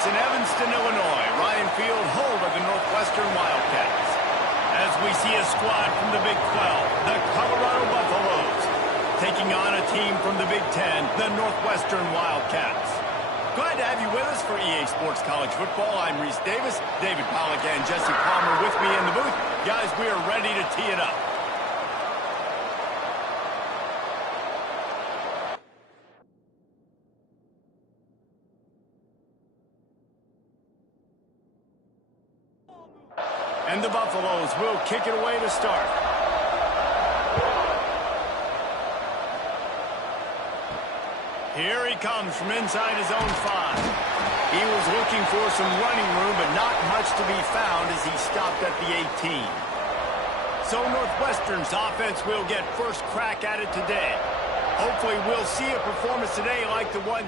campus in Evanston, Illinois. Ryan Field, home of the Northwestern Wildcats. As we see a squad from the Big 12, the Colorado Buffaloes, taking on a team from the Big 10, the Northwestern Wildcats. Glad to have you with us for EA Sports College Football. I'm Reese Davis, David Pollack and Jesse Palmer with me in the booth. Guys, we are ready to tee it up. And the Buffaloes will kick it away to start. Here he comes from inside his own 5. He was looking for some running room, but not much to be found as he stopped at the 18. So Northwestern's offense will get first crack at it today. Hopefully we'll see a performance today like the one.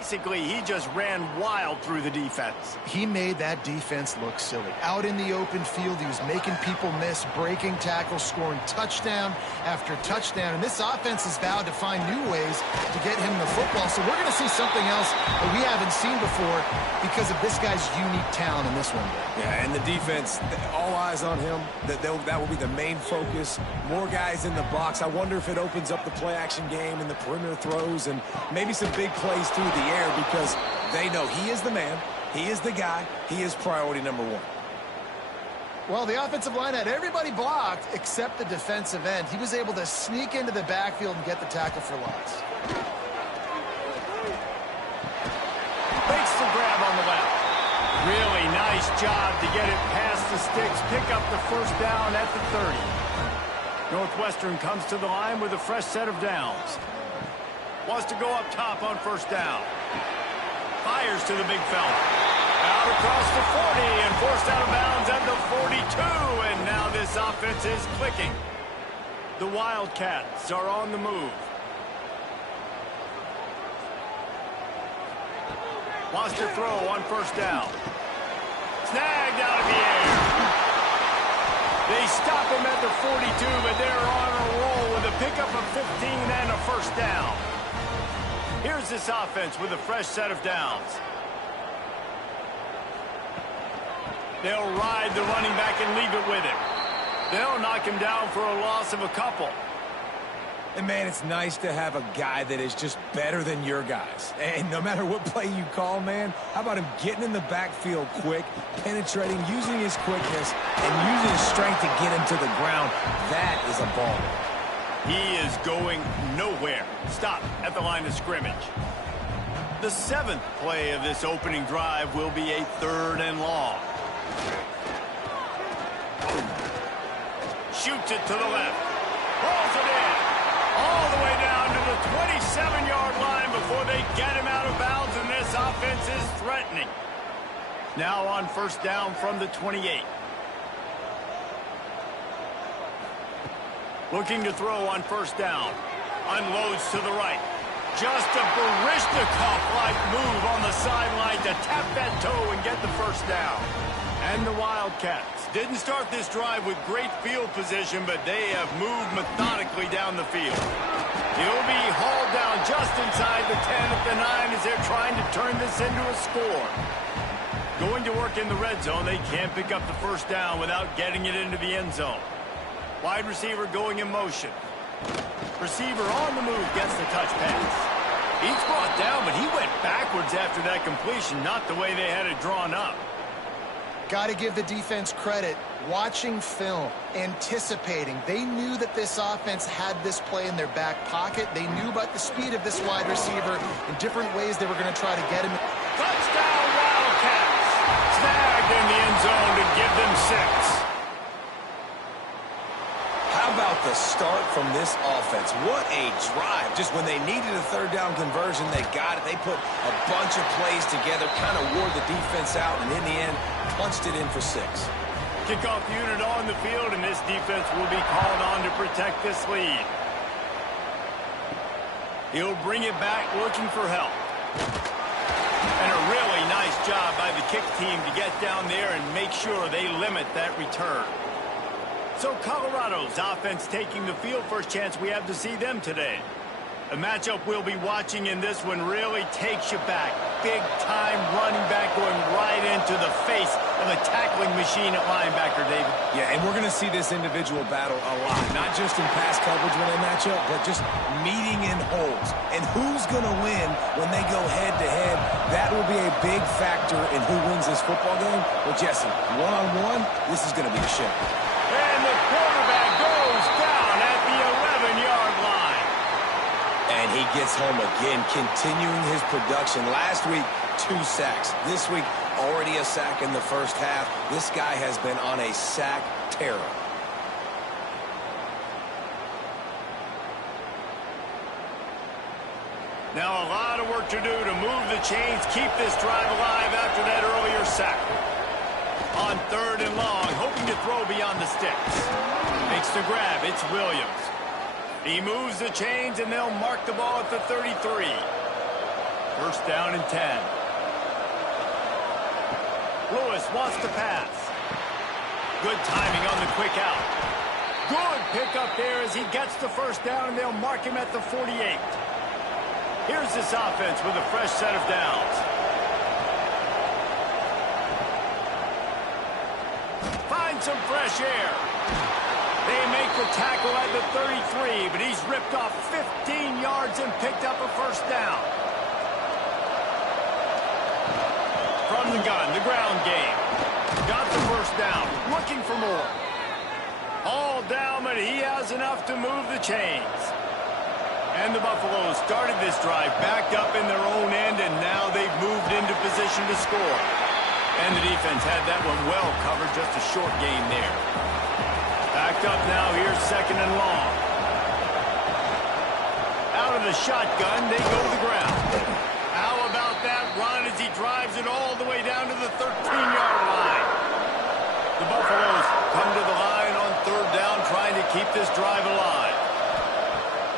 Basically, he just ran wild through the defense. He made that defense look silly. Out in the open field, he was making people miss, breaking tackles, scoring touchdown after touchdown. And this offense has vowed to find new ways to get him the football. So we're going to see something else that we haven't seen before because of this guy's unique talent in this one. Yeah, and the defense, all eyes on him. That will be the main focus. More guys in the box. I wonder if it opens up the play-action game and the perimeter throws and maybe some big plays through the air, because they know he is the man, he is the guy, he is priority number 1. Well, the offensive line had everybody blocked except the defensive end. He was able to sneak into the backfield and get the tackle for loss. Makes the grab on the left. Really nice job to get it past the sticks, pick up the first down at the 30. Northwestern comes to the line with a fresh set of downs. Wants to go up top on first down. Fires to the big fella. Out across the 40 and forced out of bounds at the 42. And now this offense is clicking. The Wildcats are on the move. Wants to throw on first down. Snagged out of the air. They stop him at the 42, but they're on a roll with a pickup of 15 and a first down. Here's this offense with a fresh set of downs. They'll ride the running back and leave it with him. They'll knock him down for a loss of a couple. And, man, it's nice to have a guy that is just better than your guys. And no matter what play you call, man, how about him getting in the backfield quick, penetrating, using his quickness, and using his strength to get him to the ground. That is a ball. He is going nowhere. Stop at the line of scrimmage. The 7th play of this opening drive will be a 3rd and long. Shoots it to the left. Pulls it in. All the way down to the 27-yard line before they get him out of bounds, and this offense is threatening. Now on first down from the 28. Looking to throw on first down. Unloads to the right. Just a Baryshnikov-like move on the sideline to tap that toe and get the first down. And the Wildcats didn't start this drive with great field position, but they have moved methodically down the field. He'll be hauled down just inside the 10 at the 9 as they're trying to turn this into a score. Going to work in the red zone, they can't pick up the first down without getting it into the end zone. Wide receiver going in motion. Receiver on the move gets the touch pass. He's brought down, but he went backwards after that completion, not the way they had it drawn up. Got to give the defense credit. Watching film, anticipating. They knew that this offense had this play in their back pocket. They knew about the speed of this wide receiver in different ways they were going to try to get him. Touchdown, Wildcats! Snagged in the end zone to give them 6. How about the start from this offense? What a drive. Just when they needed a 3rd down conversion, they got it. They put a bunch of plays together, kind of wore the defense out, and in the end, punched it in for 6. Kickoff unit on the field, and this defense will be called on to protect this lead. He'll bring it back looking for help. And a really nice job by the kick team to get down there and make sure they limit that return. So Colorado's offense taking the field. First chance we have to see them today. The matchup we'll be watching in this one really takes you back. Big-time running back going right into the face of a tackling machine at linebacker, David. Yeah, and we're going to see this individual battle a lot. Not just in pass coverage when they match up, but just meeting in holes. And who's going to win when they go head-to-head? That will be a big factor in who wins this football game. But, Jesse, one-on-one, this is going to be a show. And the quarterback goes down at the 11-yard line. And he gets home again, continuing his production. Last week, 2 sacks. This week, already a sack in the first half. This guy has been on a sack terror. Now a lot of work to do to move the chains, keep this drive alive after that earlier sack. On 3rd and long, hoping to throw beyond the sticks. Makes the grab, it's Williams. He moves the chains, and they'll mark the ball at the 33. First down and 10. Lewis wants to pass. Good timing on the quick out. Good pickup there as he gets the first down, and they'll mark him at the 48. Here's this offense with a fresh set of downs. Find some fresh air. They make the tackle at the 33, but he's ripped off 15 yards and picked up a first down. From the gun, the ground game. Got the first down, looking for more. All down, but he has enough to move the chains. And the Buffaloes started this drive backed up in their own end, and now they've moved into position to score. And the defense had that one well covered, just a short gain there. Backed up now, here's 2nd and long. Out of the shotgun, they go to the ground. How about that run as he drives it all the way down to the 13-yard line? The Buffaloes come to the line on 3rd down, trying to keep this drive alive.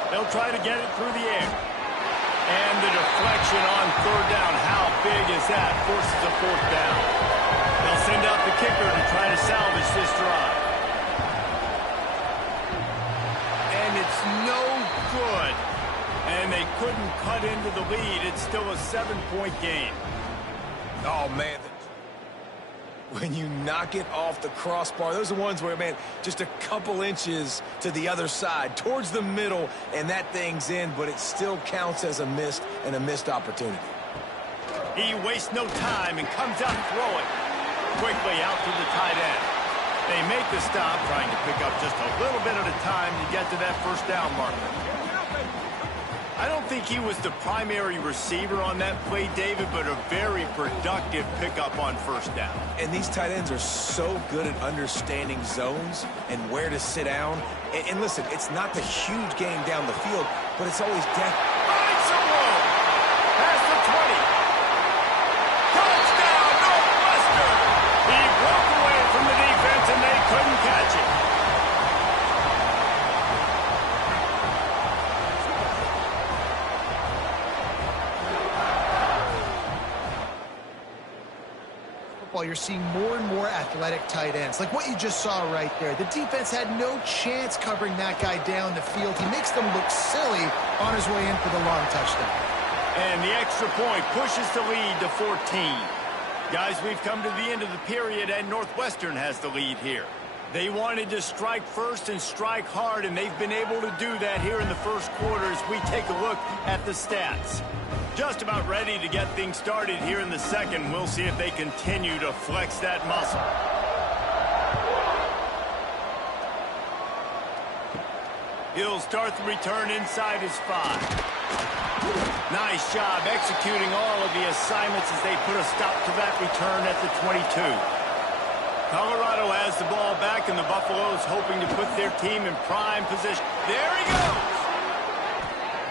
They'll try to get it through the air. And the deflection on 3rd down, how big is that? Forces a 4th down. They'll send out the kicker to try to salvage this drive. It's no good. And they couldn't cut into the lead. It's still a 7-point game. Oh, man. When you knock it off the crossbar, those are ones where, man, just a couple inches to the other side, towards the middle, and that thing's in, but it still counts as a missed opportunity. He wastes no time and comes out throwing. Quickly out to the tight end. They make the stop, trying to pick up just a little bit at a time to get to that first down marker. I don't think he was the primary receiver on that play, David, but a very productive pickup on first down. And these tight ends are so good at understanding zones and where to sit down. And listen, it's not the huge game down the field, but it's always death. Finds some room. Past the 20. Touchdown, Northwestern! He broke away from the defense, and they couldn't catch him. You're seeing more and more athletic tight ends, like what you just saw right there. The defense had no chance covering that guy down the field. He makes them look silly on his way in for the long touchdown. And the extra point pushes the lead to 14. Guys, we've come to the end of the period, and Northwestern has the lead here. They wanted to strike first and strike hard, and they've been able to do that here in the first quarter as we take a look at the stats. Just about ready to get things started here in the second. We'll see if they continue to flex that muscle. He'll start the return inside his 5. Nice job executing all of the assignments as they put a stop to that return at the 22. Colorado has the ball back, and the Buffaloes hoping to put their team in prime position. There he goes!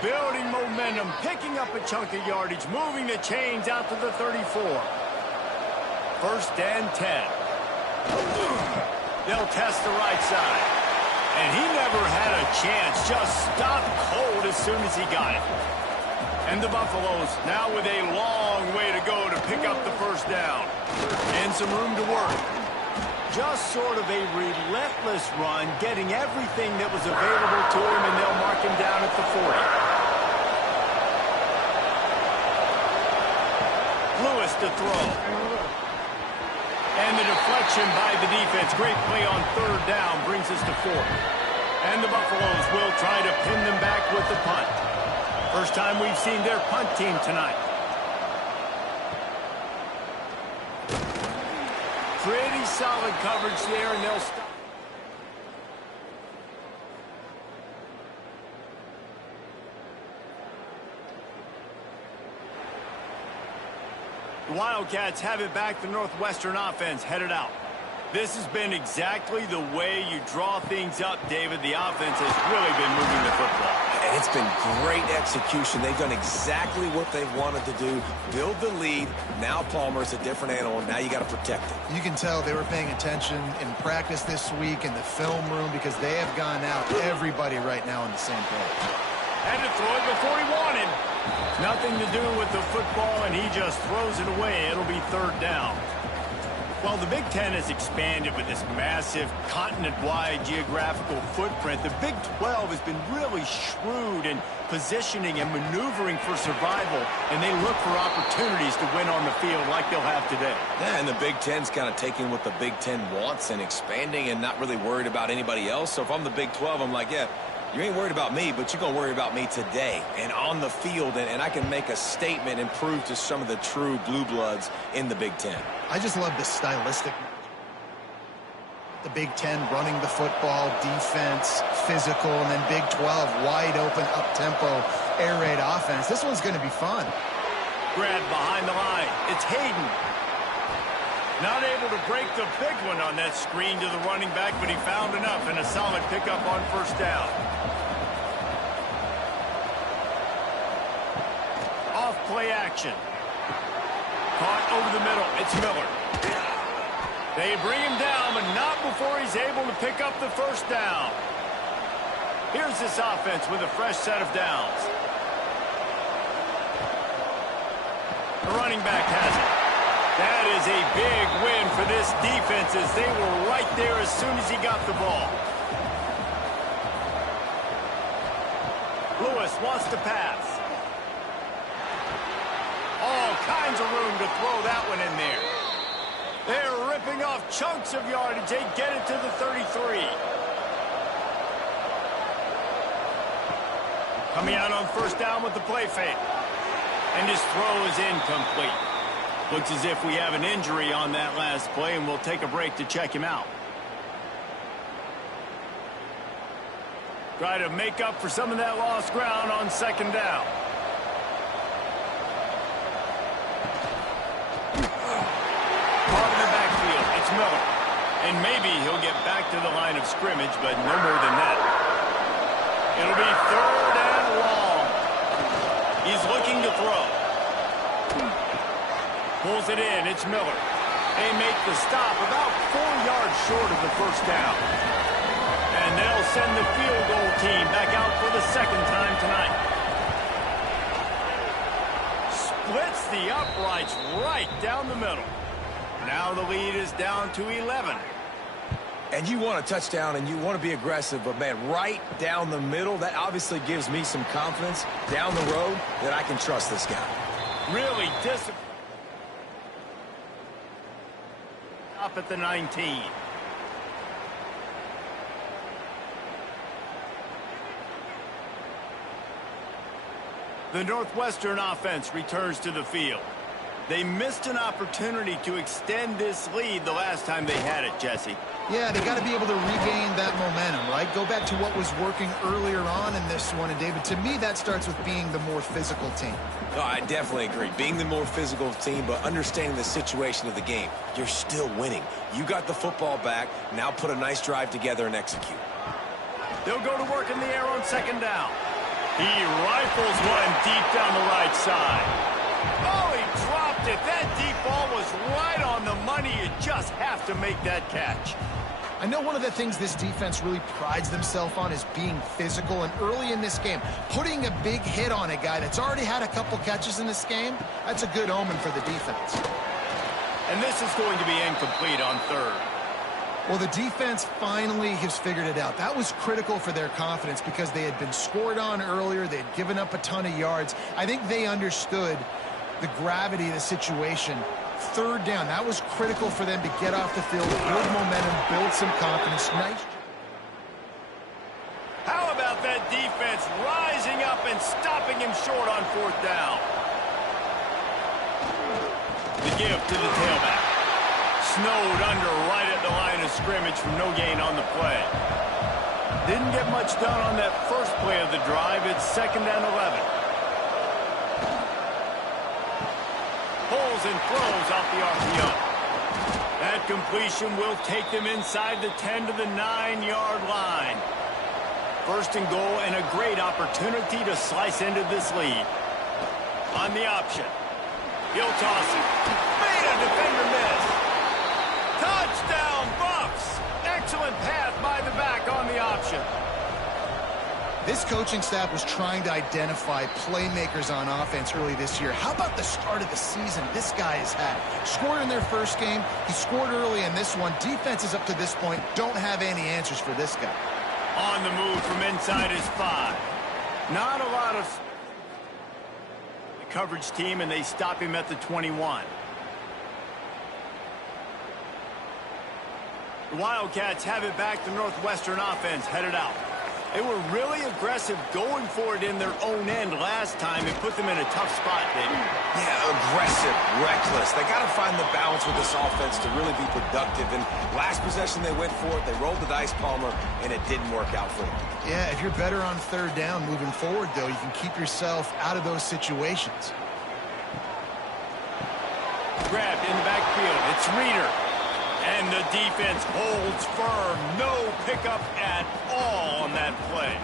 Building momentum, picking up a chunk of yardage, moving the chains out to the 34. First and 10. They'll test the right side. And he never had a chance, just stopped cold as soon as he got it. And the Buffaloes now with a long way to go to pick up the first down. And some room to work. Just sort of a relentless run, getting everything that was available to him, and they'll mark him down at the 40. Lewis to throw. And the deflection by the defense. Great play on third down brings us to fourth. And the Buffaloes will try to pin them back with the punt. First time we've seen their punt team tonight. Pretty solid coverage there, and they'll stop. The Wildcats have it back. The Northwestern offense headed out. This has been exactly the way you draw things up, David. The offense has really been moving the football. And it's been great execution. They've done exactly what they've wanted to do. Build the lead. Now Palmer's a different animal. Now you got to protect it. You can tell they were paying attention in practice this week in the film room because they have gone out everybody right now on the same page. Had to throw it before he wanted. Nothing to do with the football, and he just throws it away. It'll be third down. Well, the Big Ten has expanded with this massive continent-wide geographical footprint. The Big 12 has been really shrewd in positioning and maneuvering for survival, and they look for opportunities to win on the field like they'll have today. Yeah, and the Big Ten's kind of taking what the Big Ten wants and expanding and not really worried about anybody else. So if I'm the Big 12, I'm like, yeah, you ain't worried about me, but you're going to worry about me today and on the field, and I can make a statement and prove to some of the true blue bloods in the Big Ten. I just love the stylistic. The Big Ten running the football, defense, physical, and then Big 12 wide open, up-tempo, air raid offense. This one's going to be fun. Grab behind the line. It's Hayden. Not able to break the big one on that screen to the running back, but he found enough and a solid pickup on first down. Off play action. Caught over the middle. It's Miller. They bring him down, but not before he's able to pick up the first down. Here's this offense with a fresh set of downs. The running back has it. That is a big win for this defense as they were right there as soon as he got the ball. Lewis wants to pass. All kinds of room to throw that one in there. They're ripping off chunks of yardage. They get it to the 33. Coming out on first down with the play fake. And his throw is incomplete. Looks as if we have an injury on that last play, and we'll take a break to check him out. Try to make up for some of that lost ground on second down. Caught in the backfield. It's Miller. And maybe he'll get back to the line of scrimmage, but no more than that. It'll be third and long. He's looking to throw. Pulls it in. It's Miller. They make the stop about 4 yards short of the first down. And they'll send the field goal team back out for the second time tonight. Splits the uprights right down the middle. Now the lead is down to 11. And you want a touchdown and you want to be aggressive, but, man, right down the middle, that obviously gives me some confidence down the road that I can trust this guy. Really disciplined. Up at the 19. The Northwestern offense returns to the field. They missed an opportunity to extend this lead the last time they had it, Jesse. Yeah, they got to be able to regain that momentum, right? Go back to what was working earlier on in this one. And, David, to me, that starts with being the more physical team. No, I definitely agree. Being the more physical team, but understanding the situation of the game. You're still winning. You got the football back. Now put a nice drive together and execute. They'll go to work in the air on second down. He rifles one deep down the right side. Oh, he dropped it. That deep ball was right on the money. You just have to make that catch. I know one of the things this defense really prides themselves on is being physical, and early in this game, putting a big hit on a guy that's already had a couple catches in this game, that's a good omen for the defense. And this is going to be incomplete on third. Well, the defense finally has figured it out. That was critical for their confidence because they had been scored on earlier. They had given up a ton of yards. I think they understood the gravity of the situation. Third down, that was critical for them to get off the field, build momentum, build some confidence. Nice. How about that defense rising up and stopping him short on fourth down? The give to the tailback. Snowed under right at the line of scrimmage from no gain on the play. Didn't get much done on that first play of the drive. It's 2nd and 11. Pulls and throws off the RPO. That completion will take them inside the 10 to the 9-yard line. 1st and goal and a great opportunity to slice into this lead. On the option. He'll toss it. Made a defender miss. Touchdown, Buffs! Excellent pass by the back on the option. This coaching staff was trying to identify playmakers on offense early this year. How about the start of the season this guy has had? Scored in their first game. He scored early in this one. Defenses up to this point don't have any answers for this guy. On the move from inside his 5. Not a lot of the coverage team, and they stop him at the 21. The Wildcats have it back. The Northwestern offense headed out. They were really aggressive going for it in their own end last time and put them in a tough spot, David. Yeah, aggressive, reckless. They got to find the balance with this offense to really be productive. And last possession they went for it. They rolled the dice, Palmer, and it didn't work out for them. Yeah, if you're better on third down moving forward, though, you can keep yourself out of those situations. Grabbed in the backfield. It's Reeder. And the defense holds firm. No pickup at all on that play.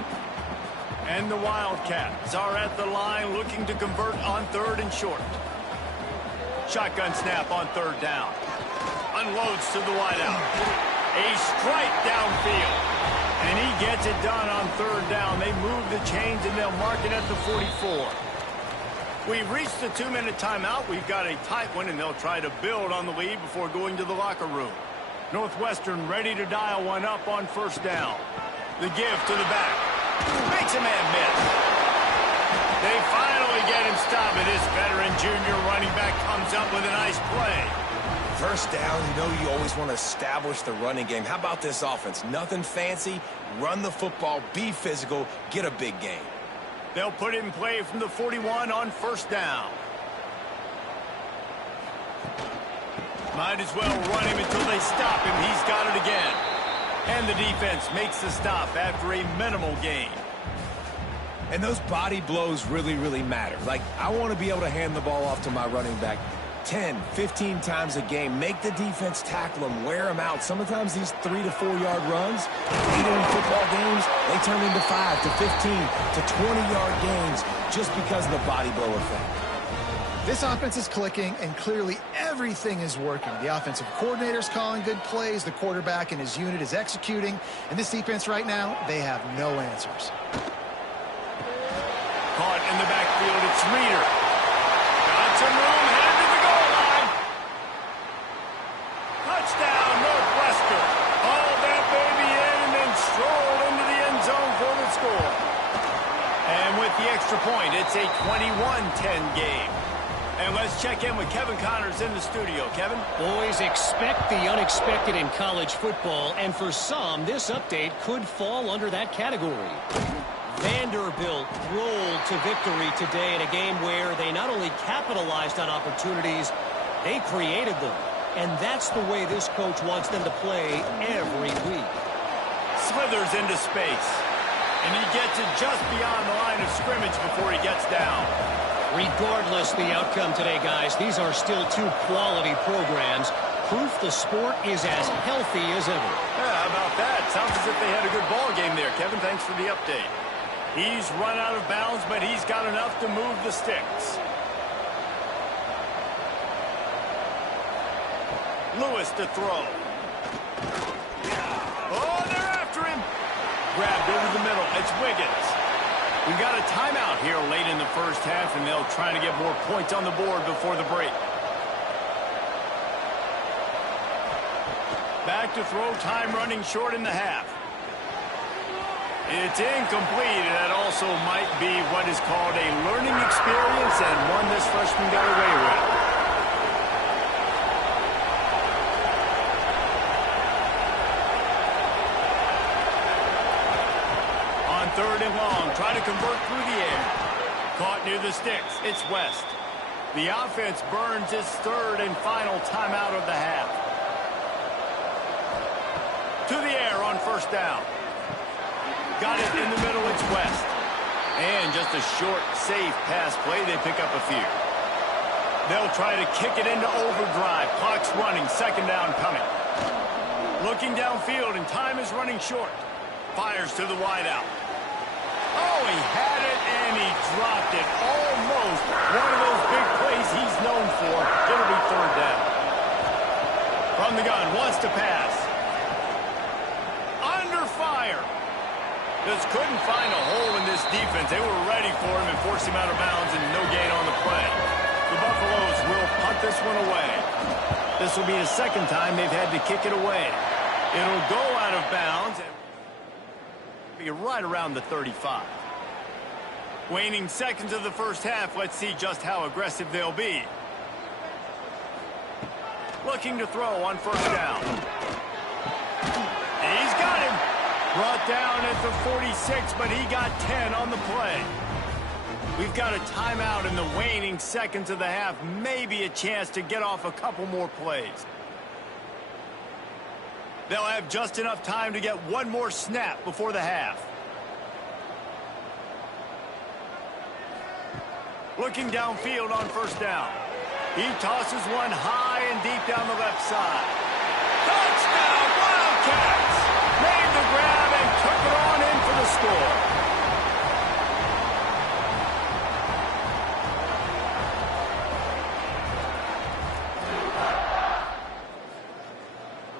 And the Wildcats are at the line looking to convert on 3rd and short. Shotgun snap on 3rd down. Unloads to the wideout. A strike downfield. And he gets it done on 3rd down. They move the chains and they'll mark it at the 44. We've reached the 2-minute timeout. We've got a tight one, and they'll try to build on the lead before going to the locker room. Northwestern ready to dial one up on 1st down. The give to the back. Makes a man miss. They finally get him stopped, and this veteran junior running back comes up with a nice play. 1st down, you know you always want to establish the running game. How about this offense? Nothing fancy. Run the football, be physical, get a big gain. They'll put it in play from the 41 on 1st down. Might as well run him until they stop him. He's got it again. And the defense makes the stop after a minimal gain. And those body blows really, really matter. Like, I want to be able to hand the ball off to my running back 10, 15 times a game. Make the defense tackle them, wear them out. Sometimes these 3 to 4 yard runs, even in football games, they turn into 5 to 15 to 20-yard gains just because of the body blow effect. This offense is clicking, and clearly everything is working. The offensive coordinator's calling good plays. The quarterback and his unit is executing. And this defense right now, they have no answers. Caught in the backfield, it's Reeder. Got some room, headed to the goal line. Touchdown, Northwestern. Hauled that baby in and then strolled into the end zone for the score. And with the extra point, it's a 21-10 game. And let's check in with Kevin Connors in the studio. Kevin? Boys, expect the unexpected in college football, and for some, this update could fall under that category. Vanderbilt rolled to victory today in a game where they not only capitalized on opportunities, they created them. And that's the way this coach wants them to play every week. Slithers into space. And he gets it just beyond the line of scrimmage before he gets down. Regardless the outcome today, guys, these are still 2 quality programs. Proof the sport is as healthy as ever. Yeah, how about that? Sounds as if they had a good ball game there. Kevin, thanks for the update. He's run out of bounds, but he's got enough to move the sticks. Lewis to throw. Oh, they're after him. Grabbed over the middle. It's Wiggins. We've got a timeout here late in the first half, and they'll try to get more points on the board before the break. Back to throw, time running short in the half. It's incomplete, and that also might be what is called a learning experience and one this freshman got away with. On 3rd and long, try to convert through the air. Caught near the sticks. It's West. The offense burns its 3rd and final timeout of the half. To the air on 1st down. Got it in the middle, it's West. And just a short, safe pass play, they pick up a few. They'll try to kick it into overdrive. Clock's running, 2nd down coming. Looking downfield, and time is running short. Fires to the wideout. Oh, he had it, and he dropped it. Almost one of those big plays he's known for. It'll be 3rd down. From the gun, wants to pass. Under fire. Just couldn't find a hole in this defense. They were ready for him and forced him out of bounds, and no gain on the play. The Buffaloes will punt this one away. This will be the 2nd time they've had to kick it away. It'll go out of bounds and be right around the 35. Waning seconds of the 1st half. Let's see just how aggressive they'll be. Looking to throw on 1st down. He's got him. Brought down at the 46, but he got 10 on the play. We've got a timeout in the waning seconds of the half. Maybe a chance to get off a couple more plays. They'll have just enough time to get one more snap before the half. Looking downfield on 1st down. He tosses one high and deep down the left side. Touchdown, Wildcats! Made the grab and took it on in for the score.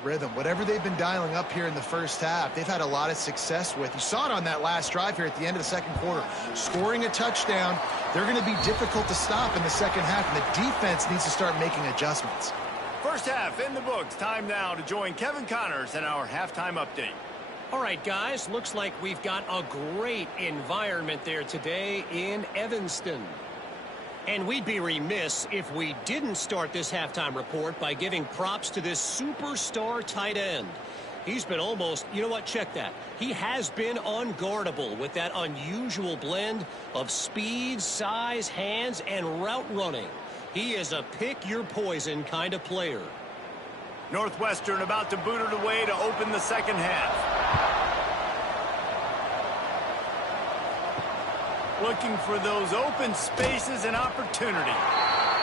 Rhythm, whatever they've been dialing up here in the 1st half, they've had a lot of success with. You saw it on that last drive here at the end of the 2nd quarter. Scoring a touchdown, they're going to be difficult to stop in the 2nd half, and the defense needs to start making adjustments. 1st half in the books. Time now to join Kevin Connors in our halftime update. All right, guys, looks like we've got a great environment there today in Evanston. And we'd be remiss if we didn't start this halftime report by giving props to this superstar tight end. He's been almost, you know what, check that. He has been unguardable with that unusual blend of speed, size, hands, and route running. He is a pick-your-poison kind of player. Northwestern about to boot it away to open the 2nd half. Looking for those open spaces and opportunity.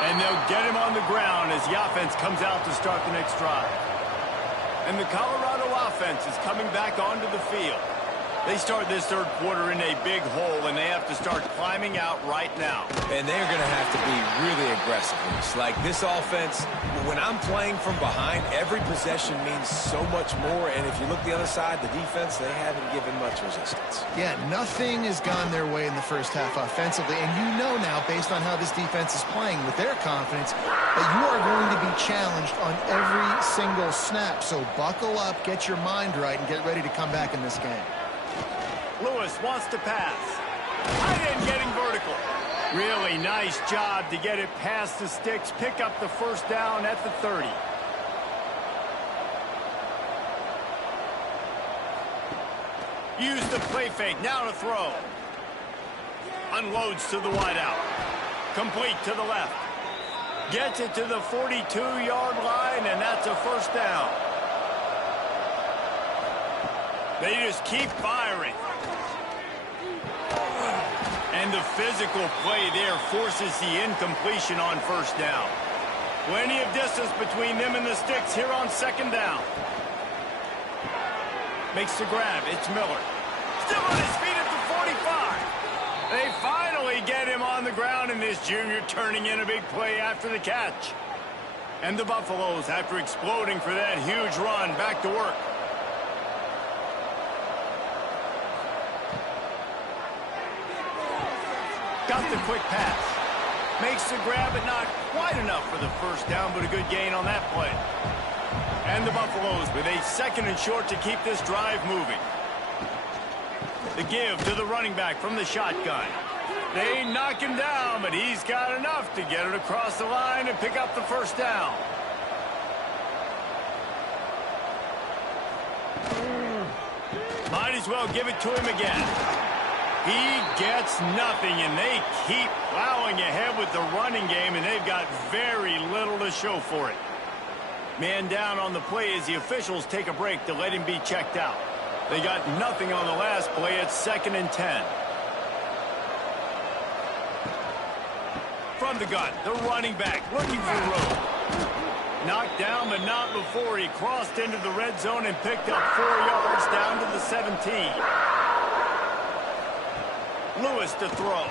And they'll get him on the ground as the offense comes out to start the next drive. And the Colorado offense is coming back onto the field. They start this 3rd quarter in a big hole, and they have to start climbing out right now. And they're going to have to be really aggressive. It's like this offense, when I'm playing from behind, every possession means so much more. And if you look the other side, the defense, they haven't given much resistance. Yeah, nothing has gone their way in the 1st half offensively. And you know now, based on how this defense is playing with their confidence, that you are going to be challenged on every single snap. So buckle up, get your mind right, and get ready to come back in this game. Lewis wants to pass. Tight end getting vertical. Really nice job to get it past the sticks. Pick up the 1st down at the 30. Use the play fake. Now to throw. Unloads to the wideout. Complete to the left. Gets it to the 42-yard line, and that's a 1st down. They just keep firing. And the physical play there forces the incompletion on 1st down. Plenty of distance between them and the sticks here on 2nd down. Makes the grab. It's Miller. Still on his feet at the 45. They finally get him on the ground, and this junior turning in a big play after the catch. And the Buffaloes, after exploding for that huge run, back to work. Got the quick pass. Makes the grab, but not quite enough for the 1st down, but a good gain on that play. And the Buffaloes with a 2nd and short to keep this drive moving. The give to the running back from the shotgun. They knock him down, but he's got enough to get it across the line and pick up the first down. Might as well give it to him again. He gets nothing, and they keep plowing ahead with the running game, and they've got very little to show for it. Man down on the play as the officials take a break to let him be checked out. They got nothing on the last play. It's 2nd and 10. From the gun, the running back looking for room. Knocked down, but not before he crossed into the red zone and picked up 4 yards down to the 17. Lewis to throw.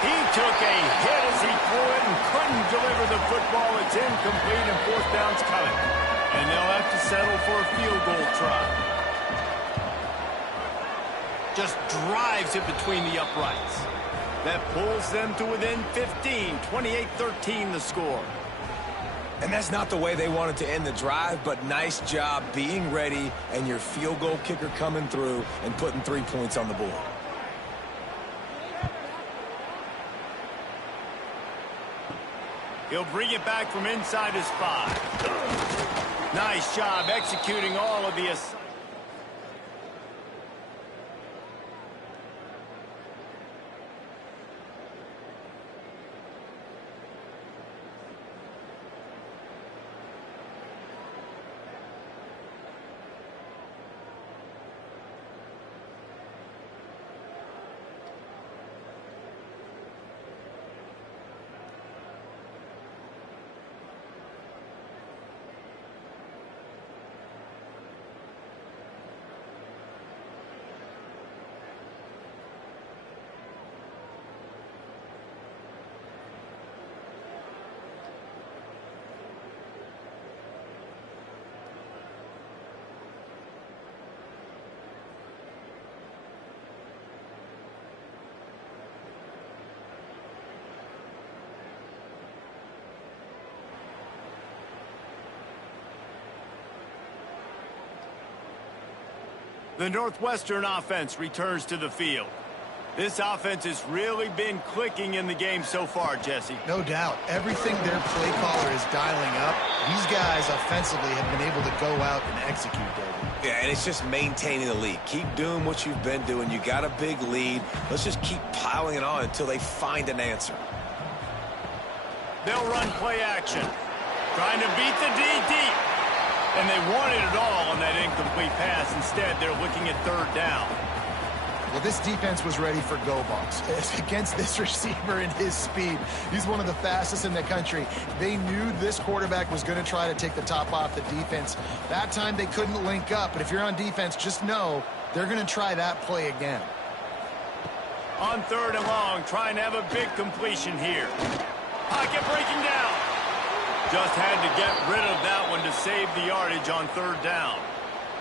He took a hit as he threw it and couldn't deliver the football. It's incomplete and 4th down's coming. And they'll have to settle for a field goal try. Just drives it between the uprights. That pulls them to within 15, 28-13 the score. And that's not the way they wanted to end the drive, but nice job being ready and your field goal kicker coming through and putting 3 points on the board. He'll bring it back from inside his 5. Nice job executing all of the assignments. The Northwestern offense returns to the field. This offense has really been clicking in the game so far, Jesse. No doubt. Everything their play caller is dialing up, these guys offensively have been able to go out and execute, David. Yeah, and it's just maintaining the lead. Keep doing what you've been doing. You got a big lead. Let's just keep piling it on until they find an answer. They'll run play action. Trying to beat the D deep. And they wanted it all on that incomplete pass. Instead, they're looking at 3rd down. Well, this defense was ready for go balls. Against this receiver and his speed, he's one of the fastest in the country. They knew this quarterback was going to try to take the top off the defense. That time they couldn't link up, but if you're on defense, just know they're going to try that play again. On 3rd and long, trying to have a big completion here. Pocket breaking down. Just had to get rid of that one to save the yardage on 3rd down.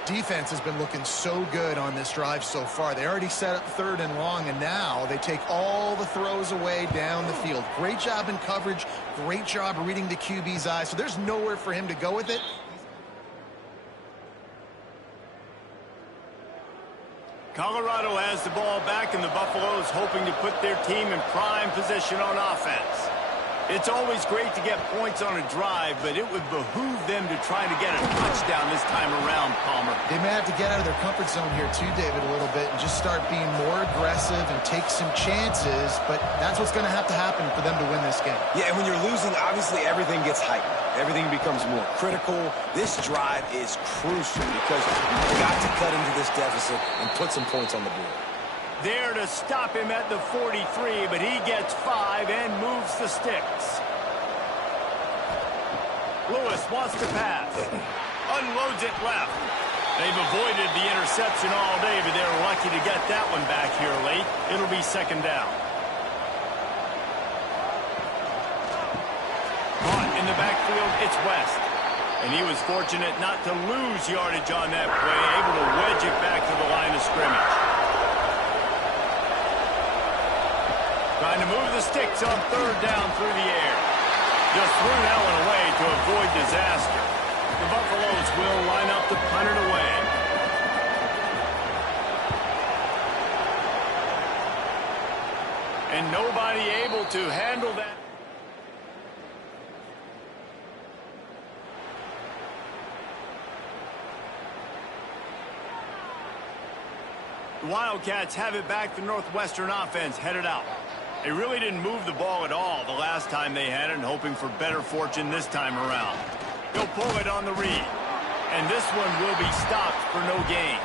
Defense has been looking so good on this drive so far. They already set up 3rd and long, and now they take all the throws away down the field. Great job in coverage. Great job reading the QB's eyes. So there's nowhere for him to go with it. Colorado has the ball back, and the Buffaloes hoping to put their team in prime position on offense. It's always great to get points on a drive, but it would behoove them to try to get a touchdown this time around, Palmer. They may have to get out of their comfort zone here too, David, a little bit and just start being more aggressive and take some chances, but that's what's going to happen for them to win this game. Yeah, and when you're losing, obviously everything gets heightened. Everything becomes more critical. This drive is crucial because you've got to cut into this deficit and put some points on the board. There to stop him at the 43, but he gets 5 and moves the sticks. Lewis wants to pass. Unloads it left. They've avoided the interception all day, but they're lucky to get that one back here late. It'll be 2nd down. Caught in the backfield, it's West. And he was fortunate not to lose yardage on that play, able to wedge it back to the line of scrimmage. Trying to move the sticks on 3rd down through the air. Just threw that one away to avoid disaster. The Buffaloes will line up to punt it away. And nobody able to handle that. The Wildcats have it back. The Northwestern offense headed out. They really didn't move the ball at all the last time they had it, and hoping for better fortune this time around. He'll pull it on the read. And this one will be stopped for no gain.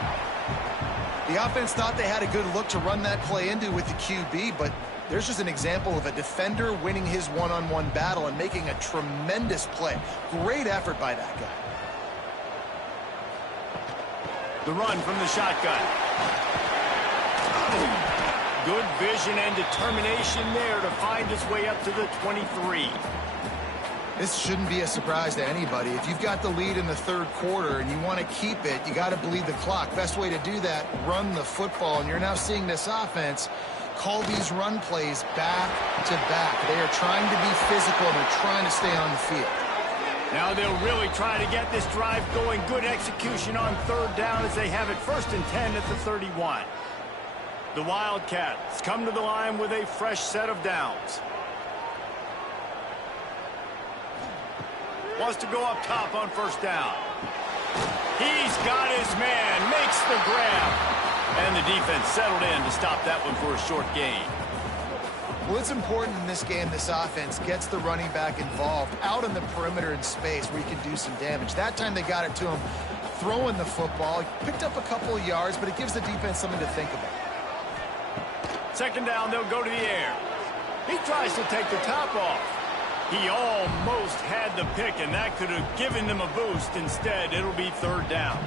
The offense thought they had a good look to run that play into with the QB, but there's just an example of a defender winning his one-on-one battle and making a tremendous play. Great effort by that guy. The run from the shotgun. Good vision and determination there to find his way up to the 23. This shouldn't be a surprise to anybody. If you've got the lead in the third quarter and you want to keep it, you got to bleed the clock. Best way to do that, run the football. And you're now seeing this offense call these run plays back to back. They are trying to be physical. They're trying to stay on the field. Now they'll really try to get this drive going. Good execution on third down as they have it 1st and 10 at the 31. The Wildcats come to the line with a fresh set of downs. Wants to go up top on 1st down. He's got his man, makes the grab. And the defense settled in to stop that one for a short gain. Well, it's important in this game this offense gets the running back involved out in the perimeter in space where he can do some damage. That time they got it to him throwing the football. He picked up a couple of yards, but it gives the defense something to think about. 2nd down, they'll go to the air. He tries to take the top off. He almost had the pick, and that could have given them a boost. Instead, it'll be 3rd down.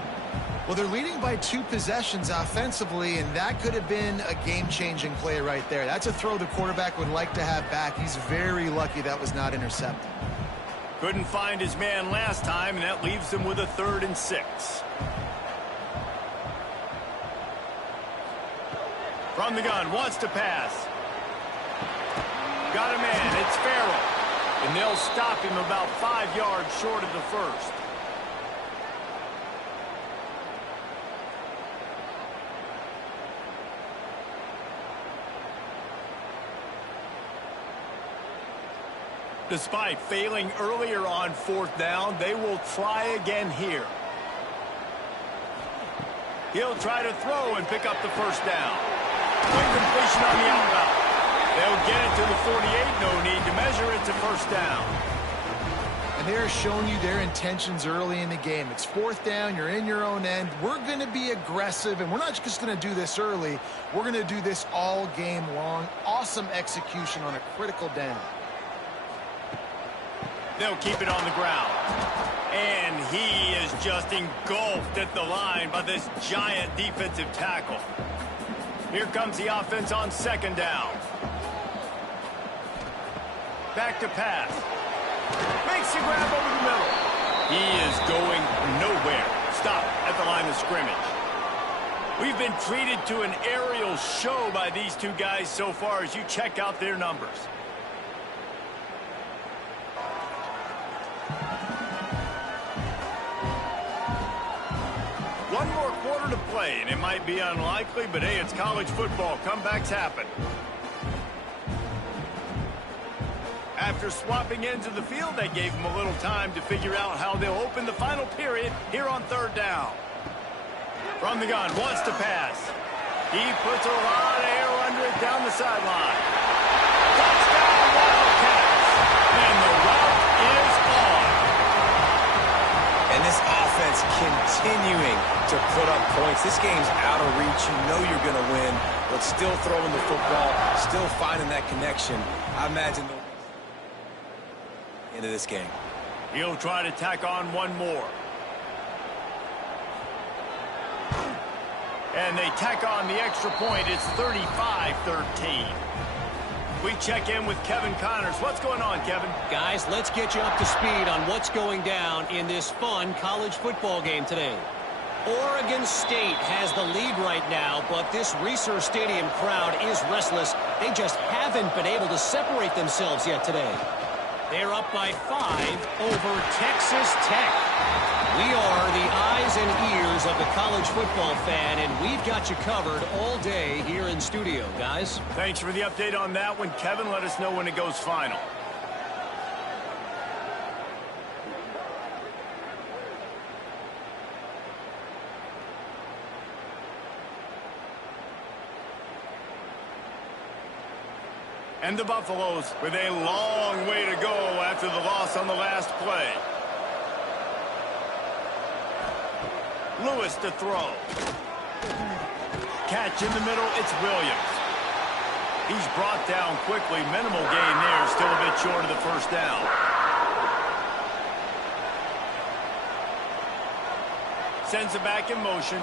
Well, they're leading by 2 possessions offensively, and that could have been a game-changing play right there. That's a throw the quarterback would like to have back. He's very lucky that was not intercepted. Couldn't find his man last time, and that leaves him with a 3rd and 6. From the gun, wants to pass. Got a man, it's Farrell. And they'll stop him about 5 yards short of the 1st. Despite failing earlier on 4th down, they will try again here. He'll try to throw and pick up the 1st down. Quick completion on the out route. They'll get it to the 48. No need to measure it to 1st down. And they're showing you their intentions early in the game. It's 4th down. You're in your own end. We're going to be aggressive, and we're not just going to do this early. We're going to do this all game long. Awesome execution on a critical down. They'll keep it on the ground. And he is just engulfed at the line by this giant defensive tackle. Here comes the offense on 2nd down. Back to pass. Makes the grab over the middle. He is going nowhere. Stop at the line of scrimmage. We've been treated to an aerial show by these 2 guys so far as you check out their numbers. One more quarter to play, and it might be unlikely, but hey, it's college football. Comebacks happen. After swapping into the field, they gave him a little time to figure out how they'll open the final period here on 3rd down. From the gun, wants to pass. He puts a lot of air under it down the sideline. Touchdown, Wildcats! And the route is on. And this offense continuing to put up points. This game's out of reach. You know you're going to win, but still throwing the football, still finding that connection. I imagine they'll be into this game. He'll try to tack on one more. And they tack on the extra point. It's 35-13. We check in with Kevin Connors. What's going on, Kevin? Guys, let's get you up to speed on what's going down in this fun college football game today. Oregon State has the lead right now, but this Reser Stadium crowd is restless. They just haven't been able to separate themselves yet today. They're up by 5 over Texas Tech. We are the eyes and ears of the college football fan, and we've got you covered all day here in studio, guys. Thanks for the update on that one, Kevin. Let us know when it goes final. And the Buffaloes with a long way to go after the loss on the last play. Lewis to throw. Catch in the middle, it's Williams. He's brought down quickly. Minimal gain there, still a bit short of the first down. Sends it back in motion.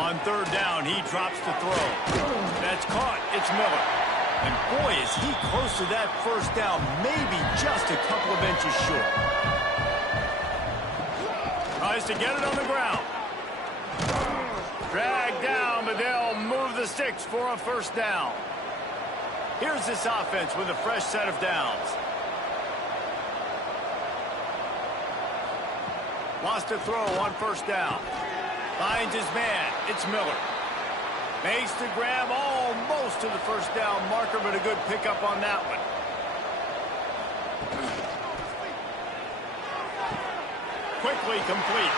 On third down, he drops to throw. That's caught. It's Miller. And boy, is he close to that first down, maybe just a couple of inches short. Tries to get it on the ground. Dragged down, but they'll move the sticks for a first down. Here's this offense with a fresh set of downs. Wants to throw on first down. Finds his man. It's Miller. Makes the grab almost to the first down marker, but a good pickup on that one. Quickly complete.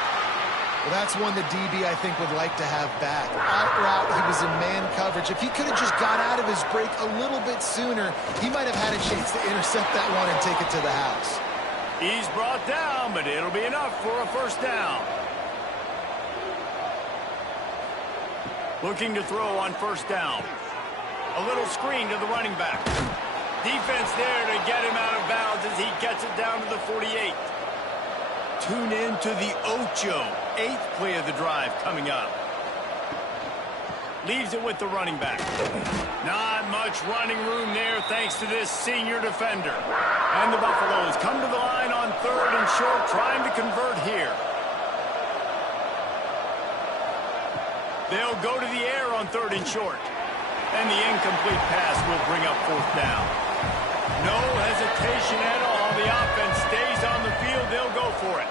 Well, that's one the DB, I think, would like to have back. Out route, he was in man coverage. If he could have just got out of his break a little bit sooner, he might have had a chance to intercept that one and take it to the house. He's brought down, but it'll be enough for a first down. Looking to throw on first down. A little screen to the running back. Defense there to get him out of bounds as he gets it down to the 48. Tune in to the Ocho. 8th play of the drive coming up. Leaves it with the running back. Not much running room there thanks to this senior defender. And the Buffaloes come to the line on third and short, trying to convert here. They'll go to the air on third and short. And the incomplete pass will bring up fourth down. No hesitation at all. The offense stays on the field. They'll go for it.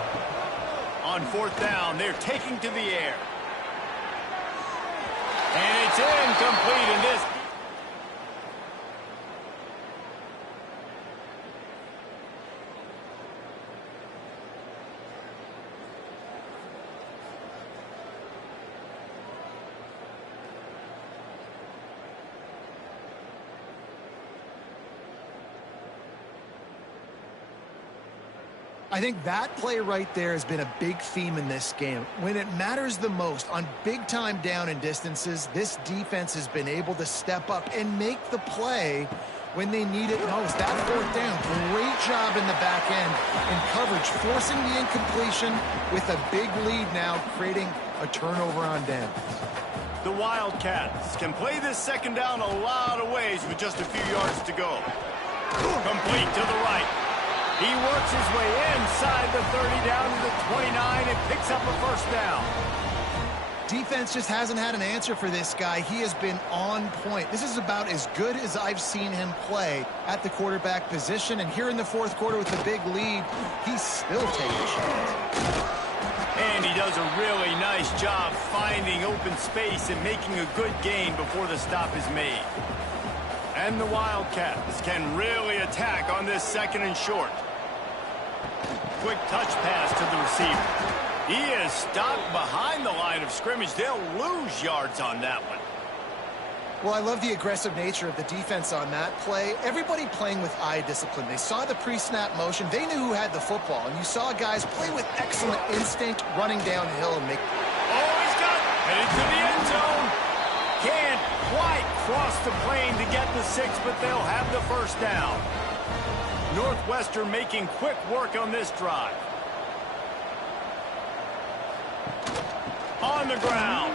On fourth down, they're taking to the air. And it's incomplete in this. I think that play right there has been a big theme in this game. When it matters the most, on big-time down and distances, this defense has been able to step up and make the play when they need it most. That fourth down, great job in the back end in coverage, forcing the incompletion with a big lead now, creating a turnover on downs. The Wildcats can play this second down a lot of ways with just a few yards to go. Complete to the right. He works his way inside the 30 down to the 29 and picks up a first down. Defense just hasn't had an answer for this guy. He has been on point. This is about as good as I've seen him play at the quarterback position. And here in the fourth quarter with the big lead, he's still taking shots. And he does a really nice job finding open space and making a good gain before the stop is made. And the Wildcats can really attack on this second and short. Quick touch pass to the receiver. He is stopped behind the line of scrimmage. They'll lose yards on that one. Well, I love the aggressive nature of the defense on that play. Everybody playing with eye discipline. They saw the pre-snap motion. They knew who had the football. And you saw guys play with excellent instinct, running downhill and make... Oh, he's got it. Headed to the end zone. Can't quite cross the plane to get the 6, but they'll have the first down. Northwestern making quick work on this drive. On the ground.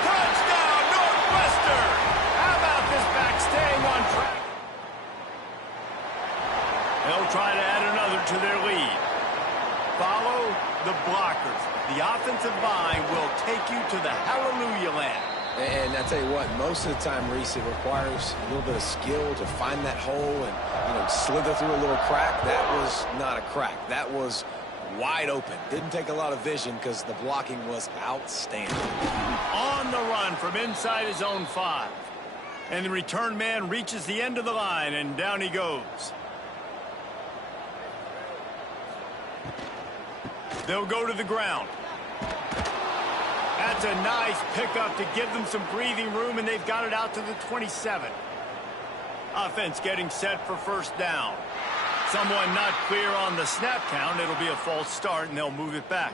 Touchdown, Northwestern! How about this back staying on track? They'll try to add another to their lead. Follow the blockers. The offensive line will take you to the hallelujah land. And I tell you what, most of the time, Reese, it requires a little bit of skill to find that hole and, slither through a little crack. That was not a crack. That was wide open. Didn't take a lot of vision because the blocking was outstanding. On the run from inside his own 5. And the return man reaches the end of the line, and down he goes. They'll go to the ground. That's a nice pickup to give them some breathing room, and they've got it out to the 27. Offense getting set for first down. Someone not clear on the snap count. It'll be a false start, and they'll move it back.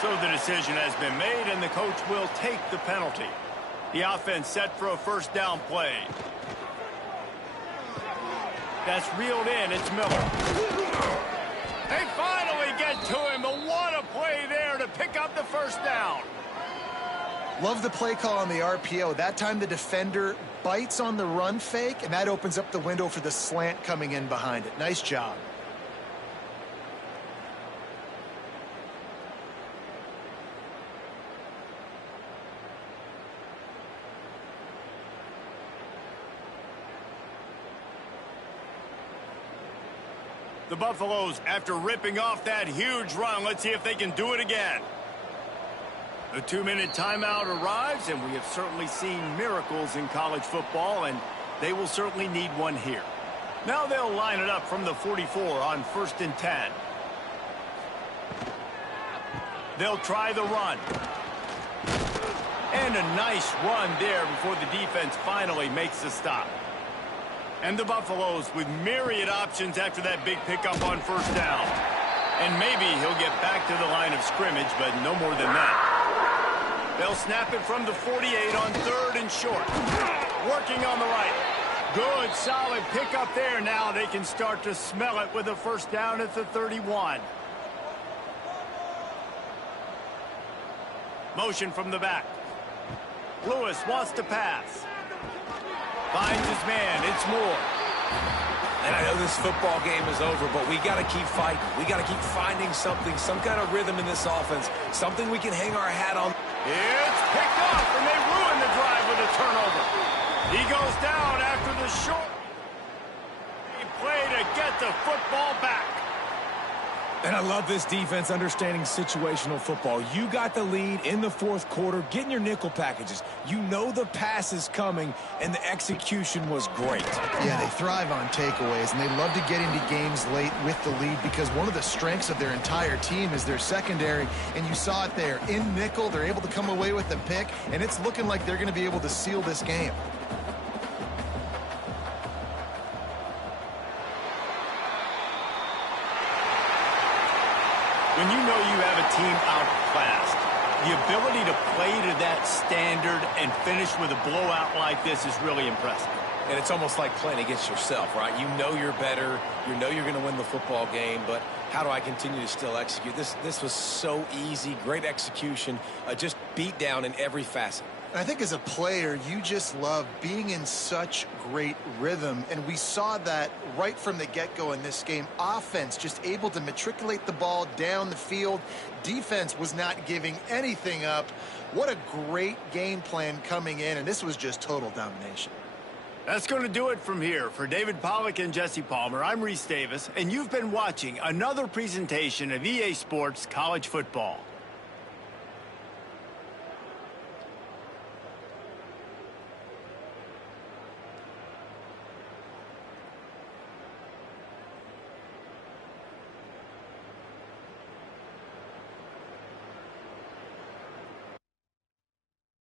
So the decision has been made, and the coach will take the penalty. The offense set for a first down play. That's reeled in. It's Miller. They finally get to him, but what a play there to pick up the first down. Love the play call on the RPO. That time the defender bites on the run fake, and that opens up the window for the slant coming in behind it. Nice job. The Buffaloes, after ripping off that huge run, let's see if they can do it again. The 2-minute timeout arrives, and we have certainly seen miracles in college football, and they will certainly need one here. Now they'll line it up from the 44 on 1st and 10. They'll try the run. And a nice run there before the defense finally makes the stop. And the Buffaloes with myriad options after that big pickup on first down. And maybe he'll get back to the line of scrimmage, but no more than that. They'll snap it from the 48 on 3rd and short. Working on the right. Good, solid pickup there. Now they can start to smell it with a first down at the 31. Motion from the back. Lewis wants to pass. Finds his man. It's Moore. And I know this football game is over, but we got to keep fighting. We got to keep finding something, some kind of rhythm in this offense, something we can hang our hat on. It's picked off, and they ruin the drive with a turnover. He goes down after the short play to get the football back. And I love this defense understanding situational football. You got the lead in the 4th quarter, getting your nickel packages. You know the pass is coming, and the execution was great. Yeah, they thrive on takeaways, and they love to get into games late with the lead because one of the strengths of their entire team is their secondary, and you saw it there. In nickel, they're able to come away with the pick, and it's looking like they're going to be able to seal this game. When you know you have a team outclassed, the ability to play to that standard and finish with a blowout like this is really impressive. And it's almost like playing against yourself, right? You know you're better. You know you're going to win the football game, but how do I continue to still execute? This was so easy, great execution, just beat down in every facet. I think as a player, you just love being in such great rhythm, and we saw that right from the get-go in this game. Offense just able to matriculate the ball down the field. Defense was not giving anything up. What a great game plan coming in, and this was just total domination. That's going to do it from here. For David Pollack and Jesse Palmer, I'm Reese Davis, and you've been watching another presentation of EA Sports College Football.